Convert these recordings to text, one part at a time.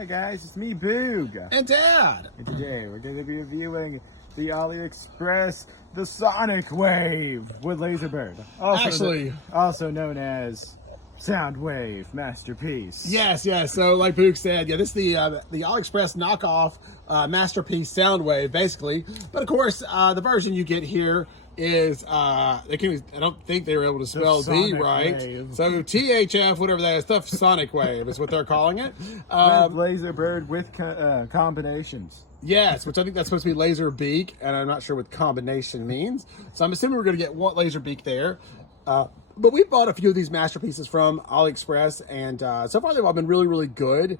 Hey guys, it's me, Boog. And Dad. And today we're going to be reviewing the AliExpress, the Soundwave with Laserbird. Also known as Soundwave Masterpiece. Yes. So like Boog said, yeah, this is the AliExpress knockoff Masterpiece Soundwave, basically. But of course, the version you get here is I don't think they were able to spell the right. Wave. So THF, whatever that is, stuff Sonic Wave is what they're calling it. With Laserbird with combinations. Yes, which I think that's supposed to be laser beak, and I'm not sure what combination means. So I'm assuming we're going to get one laser beak there. But we bought a few of these masterpieces from AliExpress, and so far they've all been really, really good.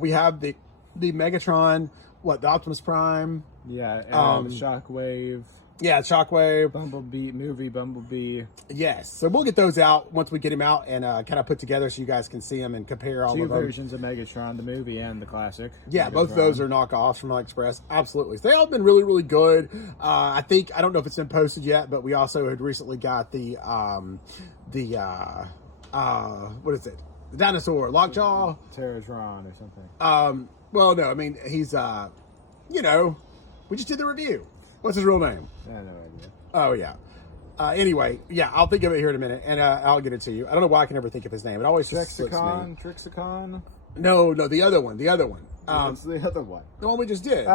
We have the Megatron, the Optimus Prime. Yeah, and the Shockwave. Yeah, Shockwave. Bumblebee. Yes, so we'll get those out once we get them out and kind of put together so you guys can see them and compare all of them. Two versions of Megatron, the movie and the classic. Yeah, Megatron. Both of those are knockoffs from AliExpress. Absolutely. So they all have been really, really good. I don't know if it's been posted yet, but we also had recently got the what is it? The dinosaur, Lockjaw? Terratron or something. Well, no, I mean, he's, we just did the review. What's his real name? I have no idea. Oh, yeah. Anyway, yeah, I'll think of it here in a minute, and I'll get it to you. I don't know why I can never think of his name. It always just slips me. Trixicon? No, the other one. What's the other one? The one we just did.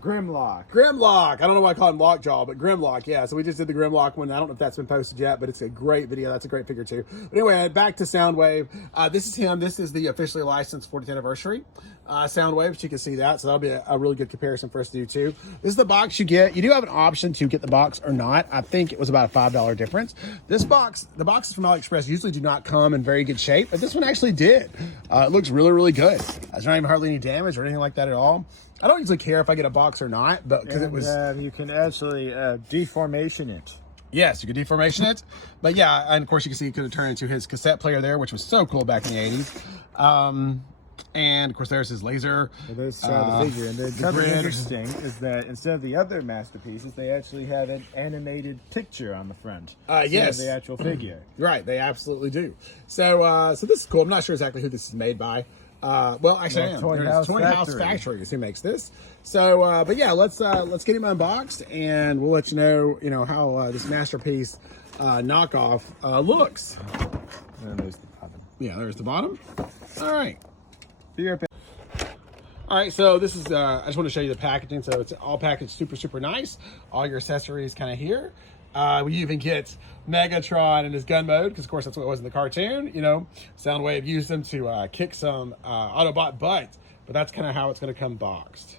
Grimlock. I don't know why I call him Lockjaw, but Grimlock, yeah. So we just did the Grimlock one. I don't know if that's been posted yet, but it's a great video. That's a great figure too. But anyway, back to Soundwave. This is him. This is the officially licensed 40th anniversary Soundwave, so you can see that. So that'll be a really good comparison for us to do too. This is the box you get. You do have an option to get the box or not. I think it was about a $5 difference. This box, the boxes from AliExpress usually do not come in very good shape, but this one actually did. It looks really, really good. There's not even hardly any damage or anything like that at all. I don't usually care if I get a box or not, but because it was... you can actually deformation it. Yes, you can deformation it. But yeah, and of course you can see it could have turned into his cassette player there, which was so cool back in the 80s. And of course there's his laser. There's the figure. And something interesting is that instead of the other masterpieces, they actually have an animated picture on the front. Yes. Of the actual figure. Right, they absolutely do. So so this is cool. I'm not sure exactly who this is made by. Well, actually, I am. Toy House Factory is who makes this. So, but yeah, let's get him unboxed, and we'll let you know, how this masterpiece knockoff looks. And there's the bottom. Yeah, there's the bottom. All right. Be right back. All right, so this is, I just want to show you the packaging. So it's all packaged super, super nice. All your accessories kind of here. We even get Megatron in his gun mode, because of course that's what it was in the cartoon. Soundwave used them to kick some Autobot butt, but that's kind of how it's going to come boxed.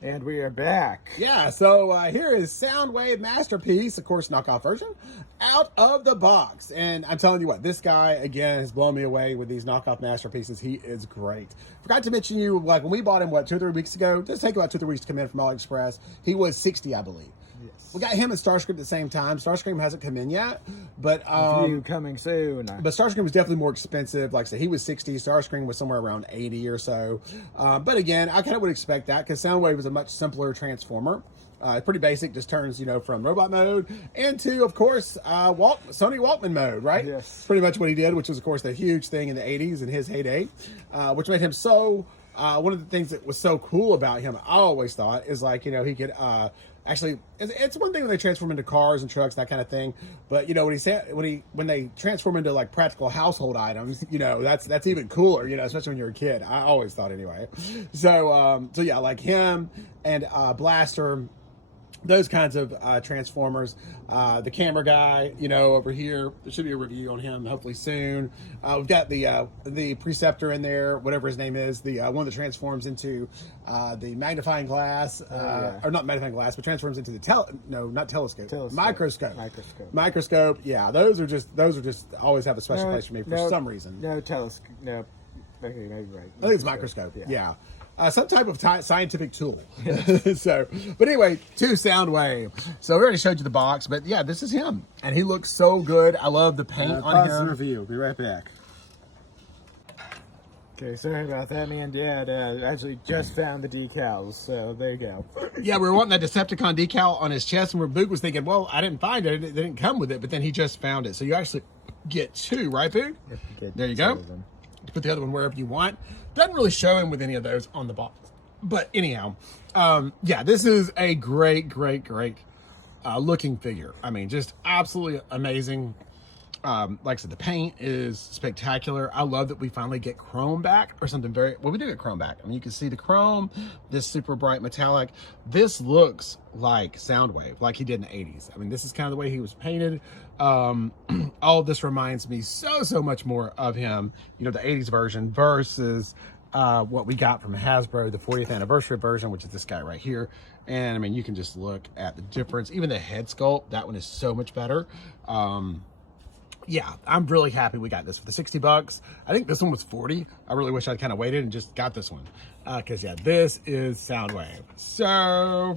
And we are back. Yeah, so here is Soundwave Masterpiece, of course, knockoff version, out of the box. And I'm telling you what, this guy, again, has blown me away with these knockoff masterpieces. He is great. Forgot to mention you, when we bought him, 2 or 3 weeks ago, just take about 2 or 3 weeks to come in from AliExpress. He was $60, I believe. Yes. We got him and Starscream at the same time. Starscream hasn't come in yet, but coming soon. But Starscream was definitely more expensive. Like I said, he was 60. Starscream was somewhere around 80 or so. But again, I kind of would expect that because Soundwave is a much simpler transformer. Pretty basic, just turns from robot mode into, of course, Sony Walkman mode, right? Yes. Pretty much what he did, which was, of course, the huge thing in the 80s in his heyday, which made him so. One of the things that was so cool about him, I always thought, is he could. Actually, it's one thing when they transform into cars and trucks, that kind of thing. But when they transform into like practical household items, that's even cooler. Especially when you're a kid. I always thought anyway. So yeah, like him and Blaster. Those kinds of transformers. The camera guy, over here, there should be a review on him hopefully soon. We've got the Preceptor in there, whatever his name is, the one that transforms into the magnifying glass, or not magnifying glass, but transforms into the microscope. Yeah, those are just always have a special place for me for some reason. No telescope. No. Okay, maybe right. I think it's microscope. Yeah. Some type of scientific tool. So, but anyway, to Soundwave. So we already showed you the box, but yeah, this is him, and he looks so good. I love the paint on him. Review. Be right back. Okay, sorry about that. Me and Dad actually just found the decals, so there you go. Yeah, we were wanting that Decepticon decal on his chest, and Boog was thinking, well, I didn't find it. It didn't come with it, but then he just found it. So you actually get two, right, Boo? There you go. Them. Put the other one wherever you want. Doesn't really show him with any of those on the box. But anyhow, yeah, this is a great looking figure. I mean, just absolutely amazing. Like I said, the paint is spectacular. I love that we finally get chrome back, or something very, well, we do get chrome back. I mean, you can see the chrome, this super bright metallic. This looks like Soundwave, like he did in the 80s. I mean, this is kind of the way he was painted. All of this reminds me so much more of him, you know, the 80s version versus what we got from Hasbro, the 40th anniversary version, which is this guy right here. And I mean, you can just look at the difference. Even the head sculpt, that one is so much better. Yeah, I'm really happy we got this for the 60 bucks. I think this one was 40. I really wish I'd kind of waited and just got this one. Because, yeah, this is Soundwave. So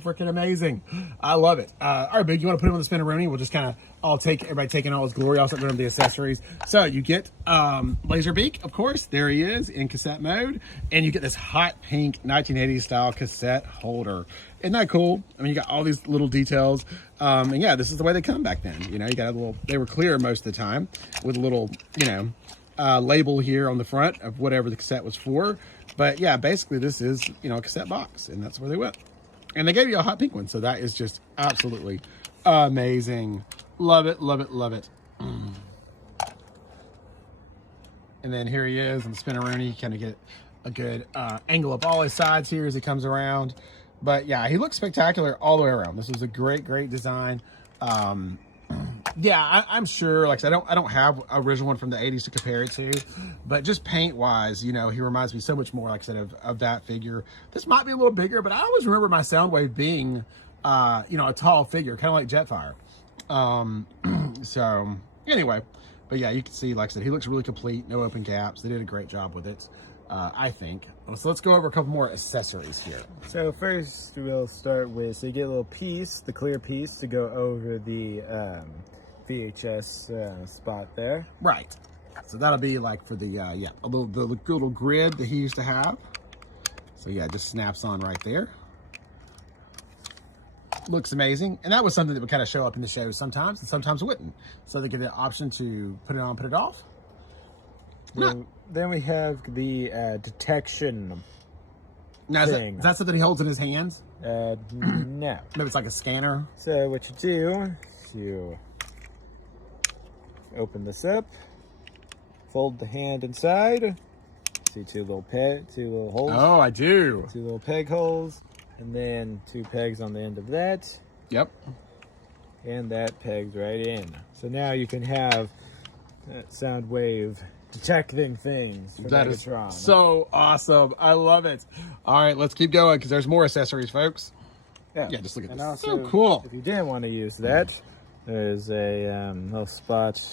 freaking amazing. I love it. All right, Big, you want to put him on the spinneroonie? We'll just kind of all take, everybody taking all his glory. I'll start doing the accessories. So you get Laserbeak, of course. There he is in cassette mode. And you get this hot pink 1980s style cassette holder. Isn't that cool? I mean, you got all these little details. And yeah, this is the way they come back then. You know, you got a little, they were clear most of the time with a little, you know, label here on the front of whatever the cassette was for. But yeah, basically this is, you know, a cassette box, and that's where they went. And they gave you a hot pink one. So that is just absolutely amazing. Love it, love it, love it. And then here he is on the spinneroonie. You kind of get a good angle of all his sides here as he comes around. But yeah, he looks spectacular all the way around. This was a great design. Yeah, I'm sure, like I said, I don't have an original one from the 80s to compare it to, but just paint wise, you know, he reminds me so much more, like I said, of that figure. This might be a little bigger, but I always remember my Soundwave being, you know, a tall figure, kind of like Jetfire. So anyway, but yeah, you can see, like I said, he looks really complete, no open gaps. They did a great job with it. I think. So let's go over a couple more accessories here. So first we'll start with, so you get a little piece, the clear piece to go over the VHS spot there. Right. So that'll be like for the, yeah, the little grid that he used to have. So yeah, it just snaps on right there. Looks amazing. And that was something that would kind of show up in the shows sometimes, and sometimes wouldn't. So they get the option to put it on, put it off. Then we have the detection now, is that something he holds in his hands? No. Maybe it's like a scanner. So what you do is you open this up, fold the hand inside. See two little holes. Oh, I do. Two little peg holes, and then two pegs on the end of that. Yep. And that pegs right in. So now you can have that Soundwave detecting things for that Megatron. Is so awesome. I love it. All right, let's keep going because there's more accessories, folks. Yeah, just look at this. Also, so cool. If you didn't want to use that, there's a little spot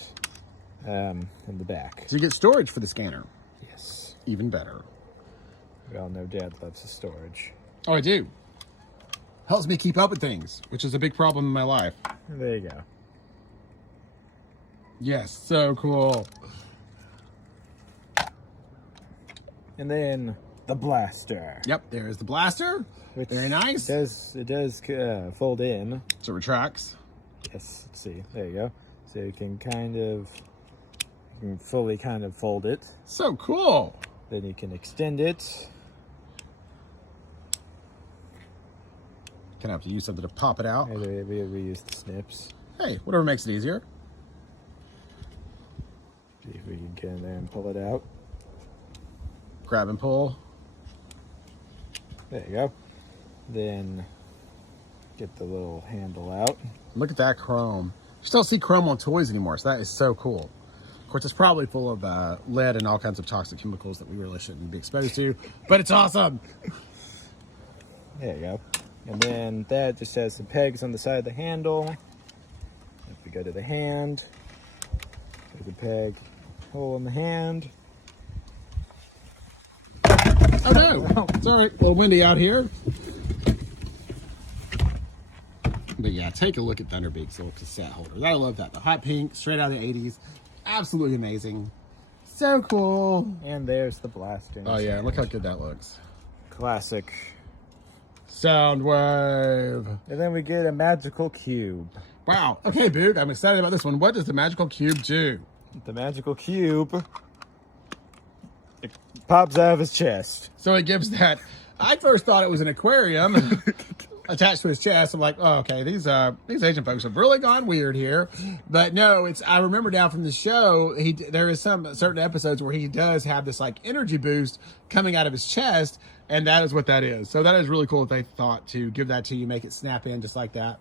in the back. So you get storage for the scanner. Yes. Even better. We all know Dad loves the storage. Oh, I do. Helps me keep up with things, which is a big problem in my life. There you go. Yes, so cool. And then the blaster. Yep, there's the blaster. Which very nice. It does fold in. So it retracts. Yes, let's see. There you go. So you can fully kind of fold it. So cool. Then you can extend it. Gonna have to use something to pop it out. Maybe we use the snips. Hey, whatever makes it easier. See if we can get in there and pull it out. Grab and pull. There you go. Then get the little handle out. Look at that chrome. You still see chrome on toys anymore, so that is so cool. Of course, it's probably full of lead and all kinds of toxic chemicals that we really shouldn't be exposed to, but it's awesome. There you go. And then that just has some pegs on the side of the handle. If we go to the hand, there's a peg, hole in the hand. Oh no, it's all right, a little windy out here. But yeah, take a look at Thunderbeak's little cassette holders. I love that. The hot pink, straight out of the 80s. Absolutely amazing. So cool. And there's the blaster. Oh yeah, look how good that looks. Classic. Soundwave. And then we get a magical cube. Wow. Okay, Boog, I'm excited about this one. What does the magical cube do? the magical cube, it pops out of his chest. So it gives that. I first thought it was an aquarium attached to his chest. I'm like, oh, okay, these Asian folks have really gone weird here. But no, it's. I remember now from the show, there is some certain episodes where he does have this like energy boost coming out of his chest, and that is what that is. So that is really cool that they thought to give that to you, make it snap in just like that.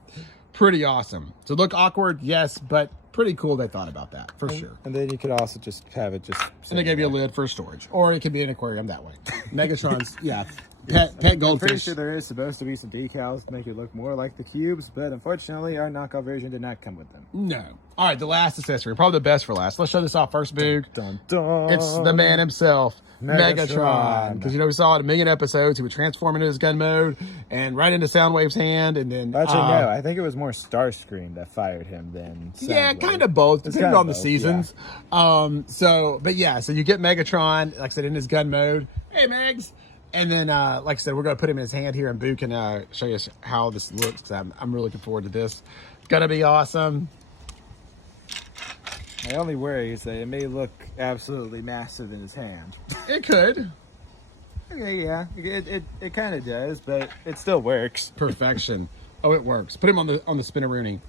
Pretty awesome. To look awkward, yes, but pretty cool they thought about that, for sure. And then you could also just have it just... And they gave you a lid for storage. Or it could be an aquarium that way. Megatron's, yeah. Pet goldfish. I'm pretty sure there is supposed to be some decals to make it look more like the cubes, but unfortunately our knockoff version did not come with them. No. All right, the last accessory. Probably the best for last. Let's show this off first, Boog. Dun, dun. It's the man himself, Megatron. Because, we saw it in a million episodes. He would transform into his gun mode and right into Soundwave's hand. And then... Actually, no. I think it was more Starscream that fired him than Soundwave. Yeah, kind of both, depending on the seasons. Yeah. So you get Megatron, like I said, in his gun mode. Hey, Megs. And then, like I said, we're going to put him in his hand here, and Boo can show you how this looks. I'm really looking forward to this. It's going to be awesome. My only worry is that it may look absolutely massive in his hand. It could. Okay, yeah. It kind of does, but it still works. Perfection. Oh, it works. Put him on the spinneroonie.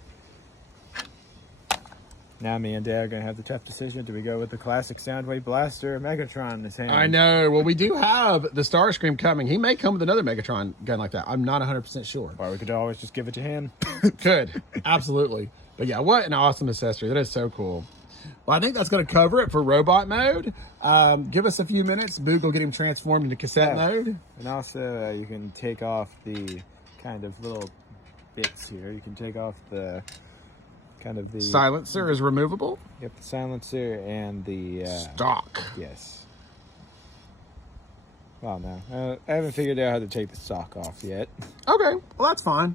Now me and Dad are going to have the tough decision. Do we go with the classic Soundwave blaster or Megatron in his hand? I know. Well, we do have the Starscream coming. He may come with another Megatron gun like that. I'm not 100% sure. Or we could always just give it to him. Could. Absolutely. But yeah, what an awesome accessory. That is so cool. Well, I think that's going to cover it for robot mode. Give us a few minutes. Boog will get him transformed into cassette mode. And also, you can take off the kind of little bits here. You can take off the... kind of the silencer is removable. Yep, the silencer and the stock. Yes. Well, no, I haven't figured out how to take the stock off yet. Okay, well that's fine.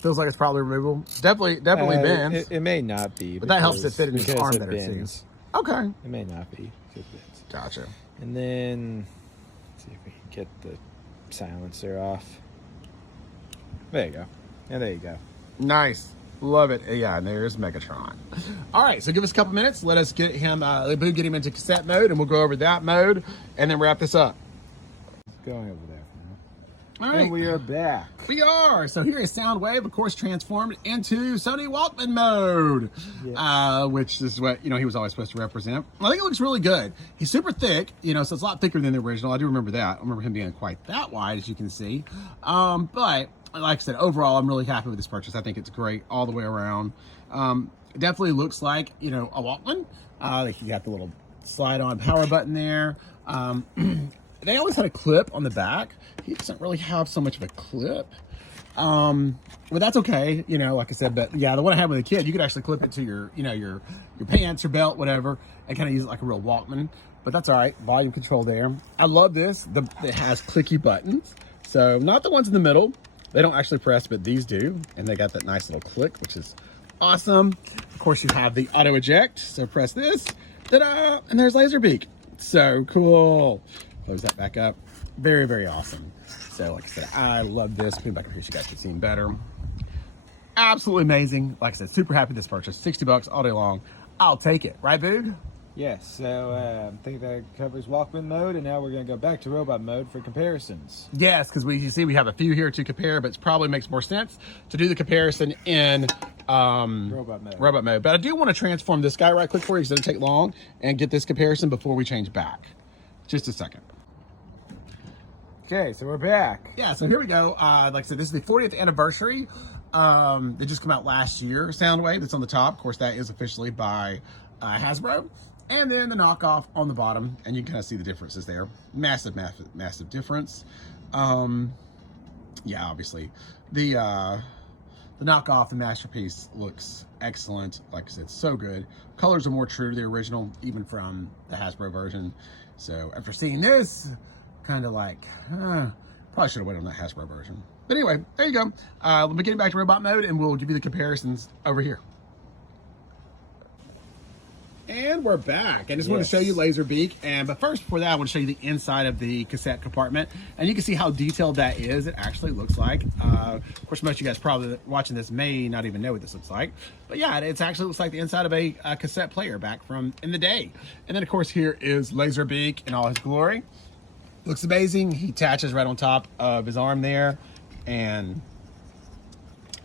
Feels like it's probably removable. Definitely bends. It may not be, but that helps it fit in his arm better too. Okay. It may not be. It bends. Gotcha. And then let's see if we can get the silencer off. There you go. And there you go. Nice. Love it. Yeah, and there's Megatron. All right, so give us a couple minutes. Let us get him, get him into cassette mode, and we'll go over that mode, and then wrap this up. Going over there. All right. And we are back. We are. So here is Soundwave, of course, transformed into Sony Walkman mode, yes. Which is what, he was always supposed to represent. I think it looks really good. He's super thick, so it's a lot thicker than the original. I do remember that. I remember him being quite that wide, as you can see. But like I said, overall, I'm really happy with this purchase. I think it's great all the way around. It definitely looks like, a Walkman. You got the little slide-on power button there. They always had a clip on the back. He doesn't really have so much of a clip. But that's okay, like I said. But yeah, the one I had with a kid, you could actually clip it to your, your pants, your belt, whatever, and kind of use it like a real Walkman. But that's all right. Volume control there. I love this. It has clicky buttons. So not the ones in the middle. They don't actually press, but these do. And they got that nice little click, which is awesome. Of course, you have the auto eject. So press this. Ta-da! And there's Laserbeak. So cool. Close that back up. Very, very awesome. So like I said, I love this. Put it back up here so you guys can see better. Absolutely amazing. Like I said, super happy with this purchase. $60 all day long. I'll take it. Right, Boog? Yes, so I think that covers Walkman mode, and now we're going to go back to robot mode for comparisons. Yes, because you see we have a few here to compare, but it probably makes more sense to do the comparison in robot mode. But I do want to transform this guy right quick for you because it doesn't take long, and get this comparison before we change back. Just a second. Okay, so we're back. Yeah, so here we go. Like I said, this is the 40th anniversary. They just came out last year. Soundwave, that's on the top. Of course, that is officially by Hasbro. And then the knockoff on the bottom, and you can kind of see the differences there. Massive, massive, massive difference. Yeah, obviously. The knockoff, the masterpiece, looks excellent. Like I said, so good. Colors are more true to the original, even from the Hasbro version. So after seeing this, kind of like, probably should have waited on that Hasbro version. But anyway, there you go. Let me get back to robot mode, and we'll give you the comparisons over here. And we're back. I just want to show you Laserbeak. But first, before that, I want to show you the inside of the cassette compartment. And you can see how detailed that is. It actually looks like. Of course, most of you guys probably watching this may not even know what this looks like. But yeah, it actually looks like the inside of a cassette player back from in the day. And then, of course, here is Laserbeak in all his glory. Looks amazing. He attaches right on top of his arm there. And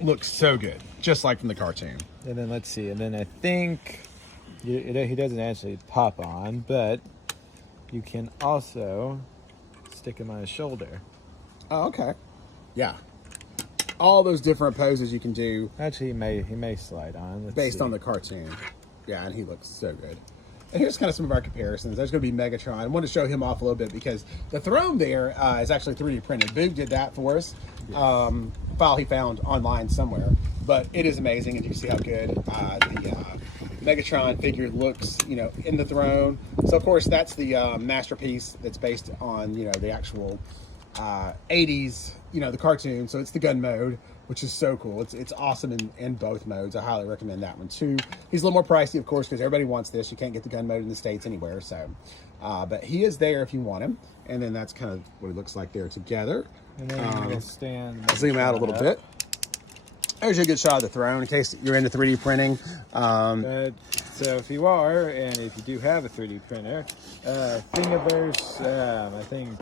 looks so good. Just like from the cartoon. And then let's see. And then I think... he doesn't actually pop on, but you can also stick him on his shoulder. Oh, okay. Yeah. All those different poses you can do. Actually, he may slide on. Based on the cartoon. Yeah, and he looks so good. And here's kind of some of our comparisons. There's going to be Megatron. I want to show him off a little bit because the throne there is actually 3D printed. Boog did that for us. File he found online somewhere. But it is amazing, and you see how good the Megatron figure looks, in the throne. So of course that's the masterpiece that's based on, the actual 80s, the cartoon. So it's the gun mode, which is so cool. It's awesome in both modes. I highly recommend that one too. He's a little more pricey, of course, because everybody wants this. You can't get the gun mode in the States anywhere. So, but he is there if you want him. And then that's kind of what he looks like there together. And then I'm gonna stand. Zoom out a little bit. There's a good shot of the throne in case you're into 3D printing. So if you are, and if you do have a 3D printer, Thingiverse, I think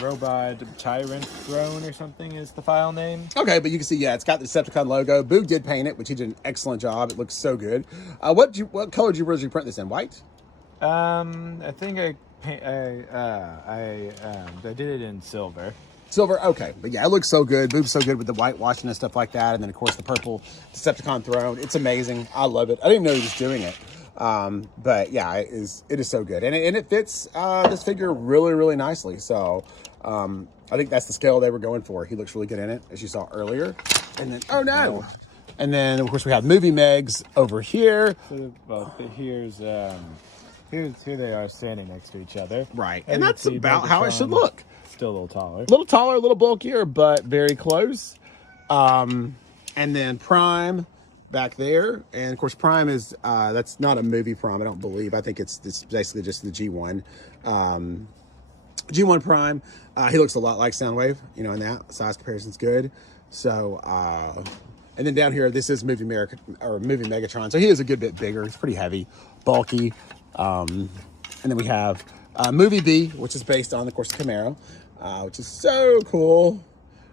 Robot Tyrant Throne or something is the file name. Okay, but you can see, it's got the Decepticon logo. Boog did paint it, which he did an excellent job. It looks so good. What color did you originally print this in? White? I think I did it in silver. Silver, okay. But yeah, it looks so good. Boog's so good with the whitewashing and stuff like that. And then, of course, the purple Decepticon throne. It's amazing. I love it. I didn't even know he was doing it. But yeah, it is so good. And it fits this figure really, really nicely. So I think that's the scale they were going for. He looks really good in it, as you saw earlier. And then, oh no! And then, of course, we have Movie Megs over here. So, well, here they are standing next to each other. Right. And that's about how it should look. Still a little taller. A little taller, a little bulkier, but very close. And then Prime back there. And of course, Prime is, that's not a movie Prime, I don't believe. I think it's basically just the G1. G1 Prime. He looks a lot like Soundwave, in that. Size comparison's good. So, and then down here, this is Movie Megatron. So he is a good bit bigger. It's pretty heavy, bulky. And then we have Movie B, which is based on, of course, Camaro, which is so cool.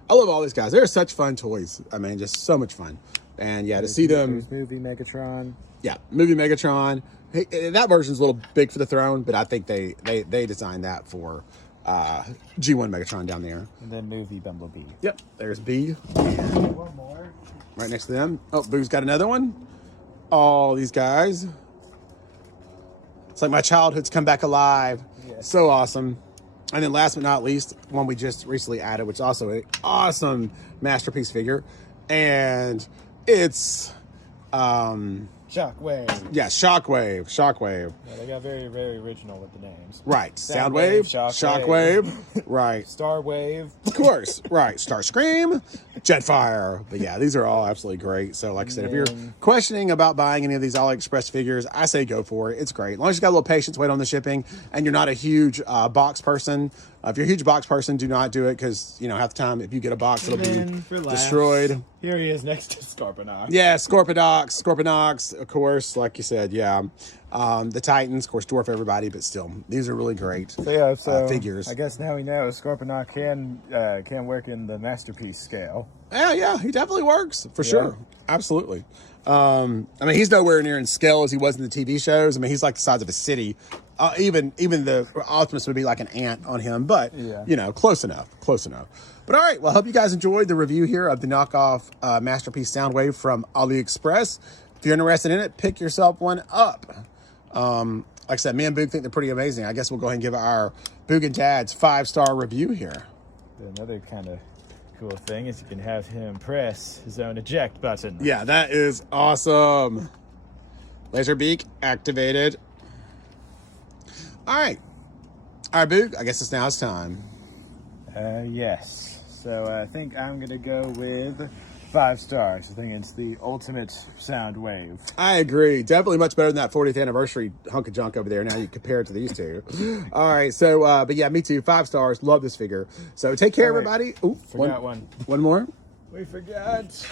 I love all these guys. They're such fun toys. I mean, just so much fun. And yeah, to see them. Movie Megatron. Yeah, Movie Megatron. Hey, that version's a little big for the throne, but I think they designed that for G1 Megatron down there. And then Movie Bumblebee. Yep, there's B. And one more. Right next to them. Oh, Boog's got another one. All these guys. It's like my childhood's come back alive. Yes. So awesome. And then last but not least, one we just recently added, which is also an awesome masterpiece figure. And it's Shockwave. Yeah, Shockwave. Yeah, they got very, very original with the names. Right. Soundwave, Shockwave. Right. Starwave. Of course. Right. Starscream, Jetfire. But yeah, these are all absolutely great. So like I said, if you're questioning about buying any of these AliExpress figures, I say go for it. It's great. As long as you got a little patience, wait on the shipping, and you're not a huge box person. If you're a huge box person, do not do it because, half the time if you get a box, it'll be destroyed. Here he is next to Scorponox. Yeah, Scorponox, of course, like you said, yeah. The Titans, of course, dwarf everybody, but still, these are really great figures. I guess now we know Scorponox can work in the masterpiece scale. Yeah, he definitely works, for sure. Absolutely. I mean, he's nowhere near in scale as he was in the TV shows. I mean, he's like the size of a city. Even the Optimus would be like an ant on him, but, close enough. But all right, well, I hope you guys enjoyed the review here of the knockoff Masterpiece Soundwave from AliExpress. If you're interested in it, pick yourself one up. Like I said, me and Boog think they're pretty amazing. I guess we'll go ahead and give our Boog and Dad's 5-star review here. Another kind of cool thing is you can have him press his own eject button. Yeah, that is awesome. Laserbeak activated. All right, Boog, I guess now it's time. Yes. So I think I'm going to go with 5 stars. I think it's the ultimate Soundwave. I agree. Definitely much better than that 40th anniversary hunk of junk over there. Now you compare it to these two. All right. So, but yeah, me too. 5 stars. Love this figure. So take care, everybody. Ooh, Forgot one. One more. We forgot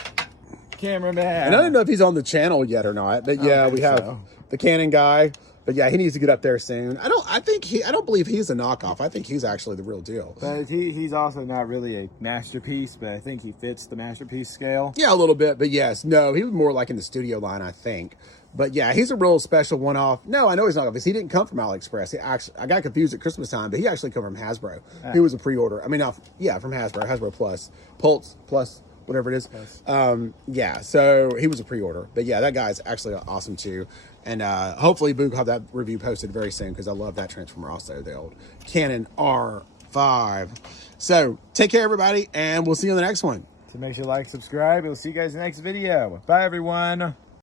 cameraman. And I don't know if he's on the channel yet or not, but yeah, we have the Canon guy. But yeah, he needs to get up there soon. I don't believe he's a knockoff. I think he's actually the real deal. But he's also not really a masterpiece, but I think he fits the masterpiece scale. Yeah, a little bit, but yes, no, he was more like in the studio line, I think. But yeah, he's a real special one-off. No, I know he's not because he didn't come from AliExpress. I got confused at Christmas time, but he actually come from Hasbro. He was a pre-order. I mean, from Hasbro Plus, Pulse Plus, whatever it is. Yeah, so he was a pre-order. But yeah, that guy's actually awesome too. And hopefully Boog will have that review posted very soon because I love that Transformer also, the old Canon R5. So take care, everybody, and we'll see you in the next one. So make sure to like, subscribe. We'll see you guys in the next video. Bye, everyone.